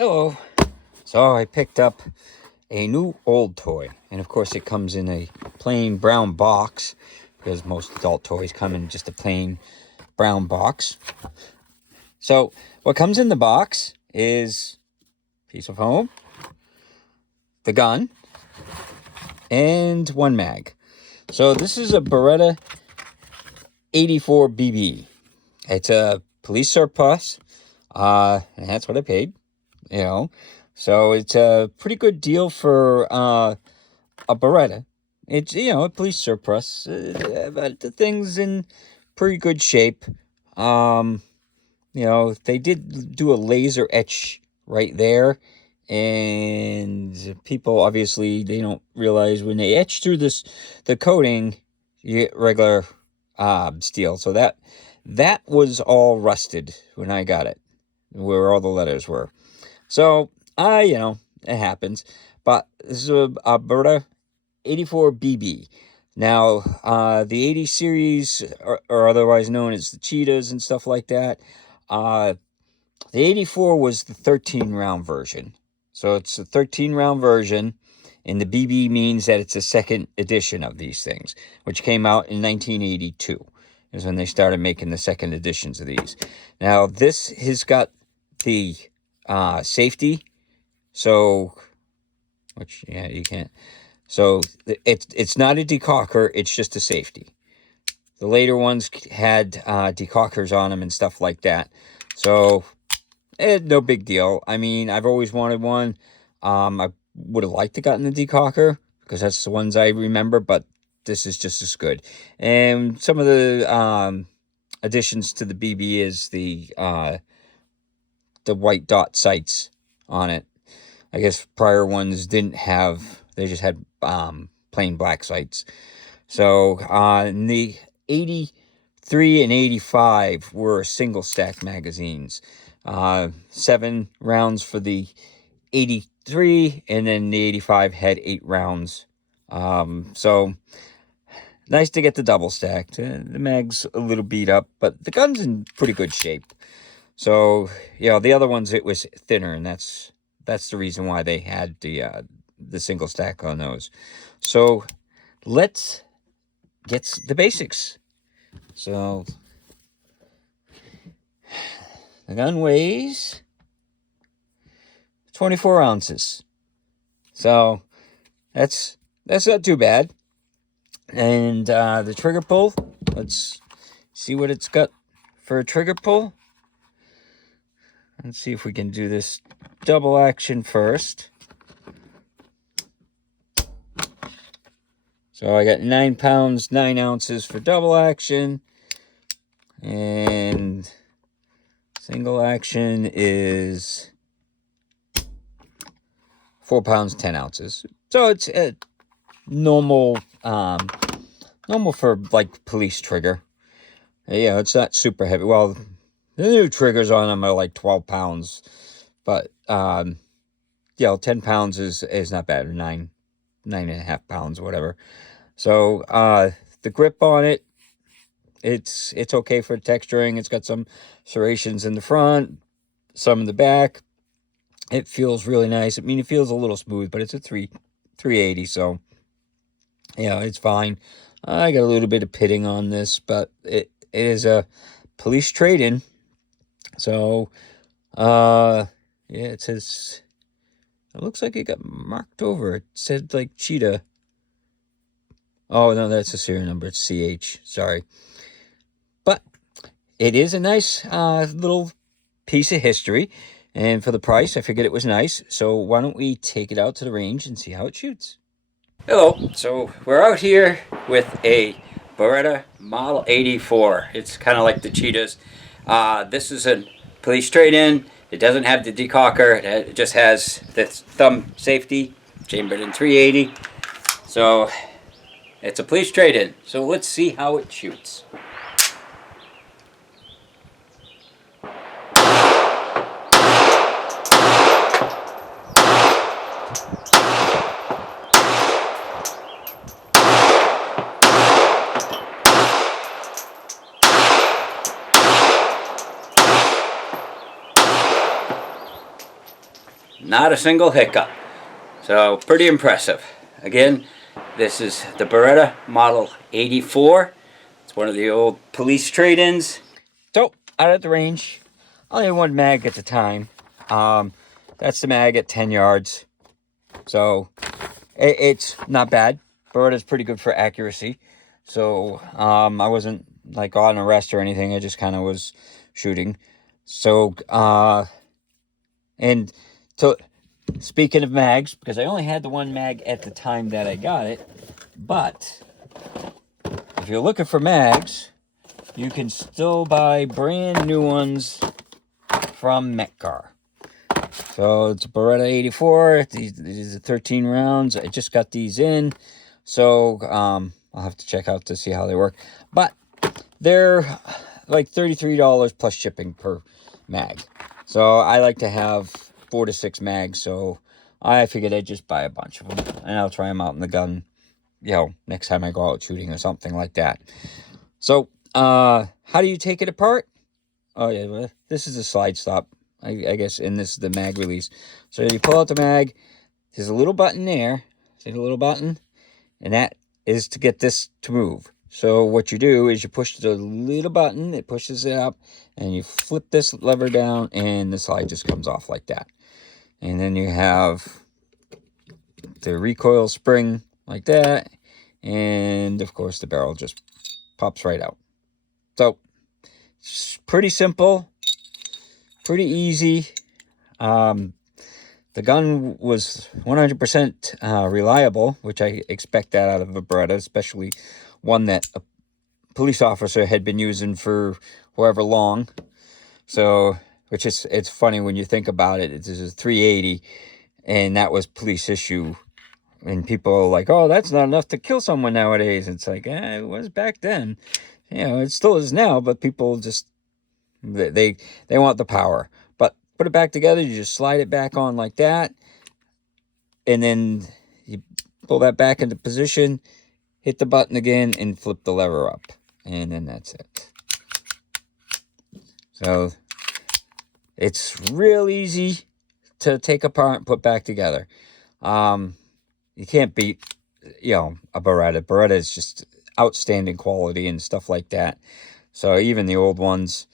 Hello. So I picked up a new old toy, and of course it comes in a plain brown box because most adult toys come in just a plain brown box. So what comes in the box is a piece of foam, the gun, and one mag. So this is a Beretta 84 BB. It's a police surplus, and that's what I paid. So it's a pretty good deal for a Beretta. It's a police surplus, but the thing's in pretty good shape. They did do a laser etch right there, and people obviously they don't realize when they etch through the coating, you get regular steel. So that was all rusted when I got it, where all the letters were. So, it happens. But this is a Beretta 84 BB. Now, the 80 series, or otherwise known as the Cheetahs and stuff like that, the 84 was the 13-round version. So it's a 13-round version, and the BB means that it's a second edition of these things, which came out in 1982, is when they started making the second editions of these. Now, this has got the safety, so, which, yeah, you can't. So it's not a decocker, it's just a safety. The later ones had decockers on them and stuff like that. So, no big deal. I mean, I've always wanted one. I would have liked to gotten the decocker, because that's the ones I remember, but this is just as good. And some of the additions to the BB is the white dot sights on it. I guess prior ones didn't have, they just had plain black sights. So in the 83 and 85 were single stack magazines. 7 rounds for the 83, and then the 85 had 8 rounds. So nice to get the double stacked. The mag's a little beat up, but the gun's in pretty good shape. So, the other ones, it was thinner, and that's the reason why they had the single stack on those. So let's get the basics. So the gun weighs 24 ounces. So that's not too bad. And the trigger pull, let's see what it's got for a trigger pull. Let's see if we can do this double action first. So I got 9 pounds, 9 ounces for double action. And single action is 4 pounds, 10 ounces. So it's normal for like police trigger. It's not super heavy. Well, the new triggers on them are like 12 pounds. But, 10 pounds is not bad. 9.5 pounds, whatever. So, the grip on it, it's okay for texturing. It's got some serrations in the front, some in the back. It feels really nice. I mean, it feels a little smooth, but it's a 380, so, it's fine. I got a little bit of pitting on this, but it is a police trade-in. So, it says, it looks like it got marked over. It said, like, Cheetah. Oh, no, that's a serial number. It's CH. Sorry. But it is a nice little piece of history. And for the price, I figured it was nice. So why don't we take it out to the range and see how it shoots. Hello. So we're out here with a Beretta Model 84. It's kind of like the Cheetahs. This is a police trade-in. It doesn't have the decocker. It just has the thumb safety, chambered in 380. So it's a police trade-in. So let's see how it shoots. Not a single hiccup. So pretty impressive. Again, this is the Beretta Model 84. It's one of the old police trade-ins. So, out at the range, only one mag at a time. That's the mag at 10 yards. So, it's not bad. Beretta's pretty good for accuracy. So, I wasn't like on a rest or anything. I just kind of was shooting. So, and so speaking of mags, because I only had the one mag at the time that I got it, but if you're looking for mags, you can still buy brand new ones from Metcar. So it's a Beretta 84. These are 13 rounds. I just got these in. So I'll have to check out to see how they work. But they're like $33 plus shipping per mag. So I like to have 4 to 6 mags. So I figured I'd just buy a bunch of them. And I'll try them out in the gun, you know, next time I go out shooting or something like that. So how do you take it apart? Oh yeah, well, this is a slide stop, I guess, and this is the mag release. So you pull out the mag, there's a little button there, see the little button? And that is to get this to move. So what you do is you push the little button, it pushes it up, and you flip this lever down, and the slide just comes off like that. And then you have the recoil spring like that, and of course the barrel just pops right out. So it's pretty simple, pretty easy. The gun was 100% reliable, which I expect that out of a Beretta, especially one that a police officer had been using for however long. So, which is, it's funny when you think about it. It's a 380, and that was police issue. And people are like, oh, that's not enough to kill someone nowadays. It's like, it was back then. You know, it still is now, but people just, they want the power. But put it back together, you just slide it back on like that, and then you pull that back into position, hit the button again, and flip the lever up, and then that's it. So it's real easy to take apart and put back together. You can't beat, you know, a Beretta. Beretta is just outstanding quality and stuff like that. So even the old ones,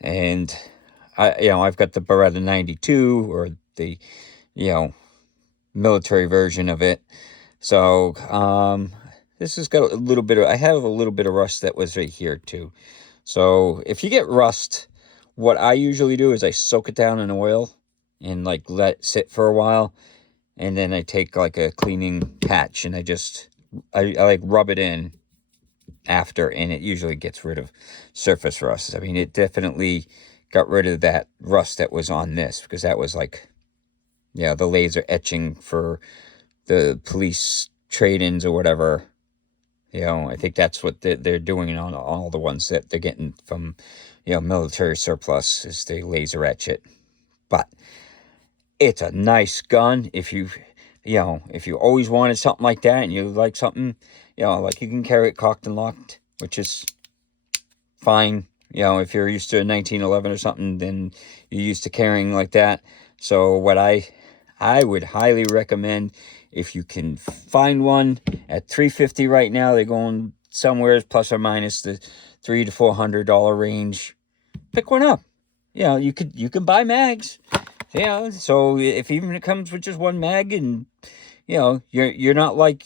and I've got the Beretta 92, or the, military version of it. So this has got a little bit of, I have a little bit of rust that was right here too. So if you get rust, what I usually do is I soak it down in oil and like let it sit for a while. And then I take like a cleaning patch and I like rub it in after, and it usually gets rid of surface rust. I mean, it definitely got rid of that rust that was on this, because that was like, the laser etching for the police trade-ins or whatever. I think that's what they're doing on all the ones that they're getting from, military surplus, is they laser etch it. But it's a nice gun. If you always wanted something like that, and you like something, like you can carry it cocked and locked, which is fine. If you're used to a 1911 or something, then you're used to carrying like that. So what I would highly recommend, if you can find one at $350 right now, they're going somewhere plus or minus the $300 to $400 range. Pick one up. You can buy mags. So if even it comes with just one mag, and you're not like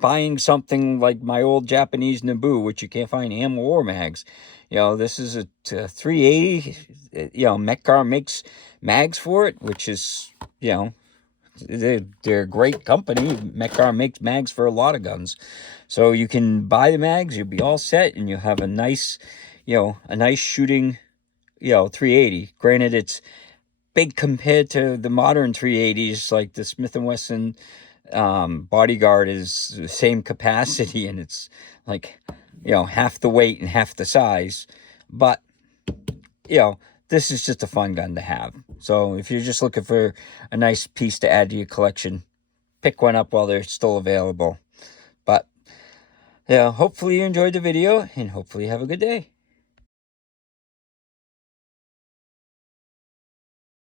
buying something like my old Japanese Naboo, which you can't find ammo or mags. This is a 380. Metcar makes mags for it, which is they're a great company. Metcar makes mags for a lot of guns, so you can buy the mags. You'll be all set, and you'll have a nice shooting 380. Granted, it's big compared to the modern 380s, like the Smith & Wesson Bodyguard is the same capacity, and it's like half the weight and half the size. But this is just a fun gun to have. So if you're just looking for a nice piece to add to your collection, pick one up while they're still available. But hopefully you enjoyed the video, and hopefully you have a good day.